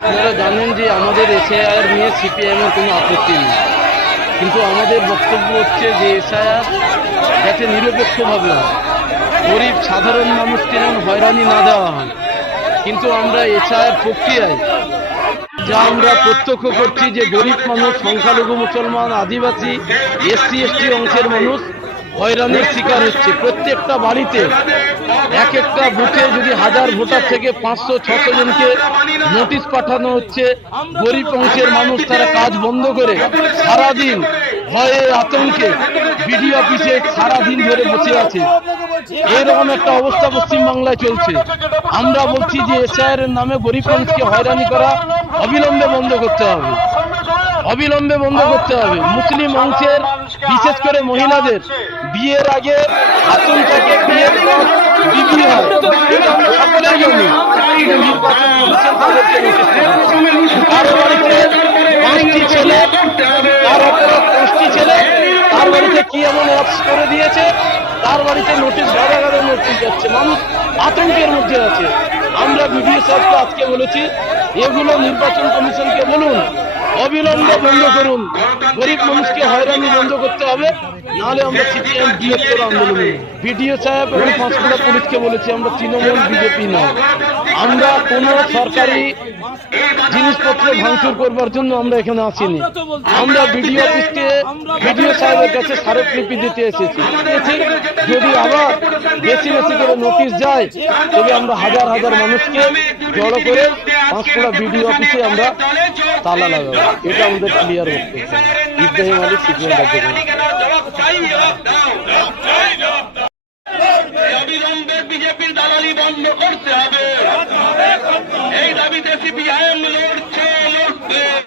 আপনারা জানেন যে আমাদের এসআইআর নিয়ে সিপিআইএমের কোনো আপত্তি নেই, কিন্তু আমাদের বক্তব্য হচ্ছে যে এসআইআর যাতে নিরপেক্ষভাবে হয়, গরিব সাধারণ মানুষকে যেন হয়রানি না দেওয়া হয়। কিন্তু আমরা এসআইআর প্রক্রিয়ায় যা আমরা প্রত্যক্ষ করছি যে গরিব মানুষ, সংখ্যালঘু মুসলমান, আদিবাসী, এসসি এসটি অংশের মানুষ হয়রানির শিকার হচ্ছে। প্রত্যেকটা বাড়িতে এক একটা বুথে যদি 1000 ভোটার থেকে 500-600 জনকে নোটিশ পাঠানো হচ্ছে। গরিব অংশের মানুষ তারা কাজ বন্ধ করে সারাদিন ভয়ে আতঙ্কে বিডিও অফিসে সারাদিন ধরে বসে আছে। এরকম একটা অবস্থা পশ্চিমবাংলায় চলছে। আমরা বলছি যে এসআইআর এর নামে গরিব মানুষকে হয়রানি করা অবিলম্বে বন্ধ করতে হবে, অবিলম্বে বন্ধ করতে হবে। মুসলিম অংশের বিশেষ করে মহিলাদের বিয়ের আগে আতঙ্ক থাকে, বিয়ের পর বিবি হয়, এটা আমরা সকলেই জানি। কারো বাড়িতে 5টি ছেলে, তার অপরাধ 5টি ছেলে, তার বাড়িতে কি এমন অ্যাপস করে দিয়েছে, তার বাড়িতে নোটিশ ঘরে ঘরে নোটিশ যাচ্ছে, মানুষ আতঙ্কের মধ্যে আছে। আমরা বিডিও সাহেবকে আজকে বলেছি এগুলো নির্বাচন কমিশনকে বলুন অবিলম্বে বন্ধ করুন, গরিব মানুষকে হয়রানি বন্ধ করতে হবে, নাহলে আমরা সিপিএম বৃহত্তর আন্দোলন। বিডিও সাহেব এবং পাঁশকুড়া পুলিশকে বলেছি আমরা তৃণমূল বিজেপি নয়, আমরা কোনো সরকারি জিনিসপত্র ভাঙচুর করবার জন্য আমরা এখানে আসিনি। আমরা বিডিও অফিসকে বিডিও সাহেবের কাছে স্মারকলিপি দিতে এসেছি। যদি আবার বেশি বেশি করে নোটিশ যায় তবে আমরা হাজার হাজার মানুষকে জড়ো করে পাঁশকুড়া বিডিও অফিসে আমরা তালা লাগাবো। এটা আমাদের ক্লিয়ার বক্তব্য। ইব্রাহিম আলী, সিপিএম রাজ্য। বিজেপির দালালি বন্ধ করতে হবে, এই দাবিতে সিপিআইএম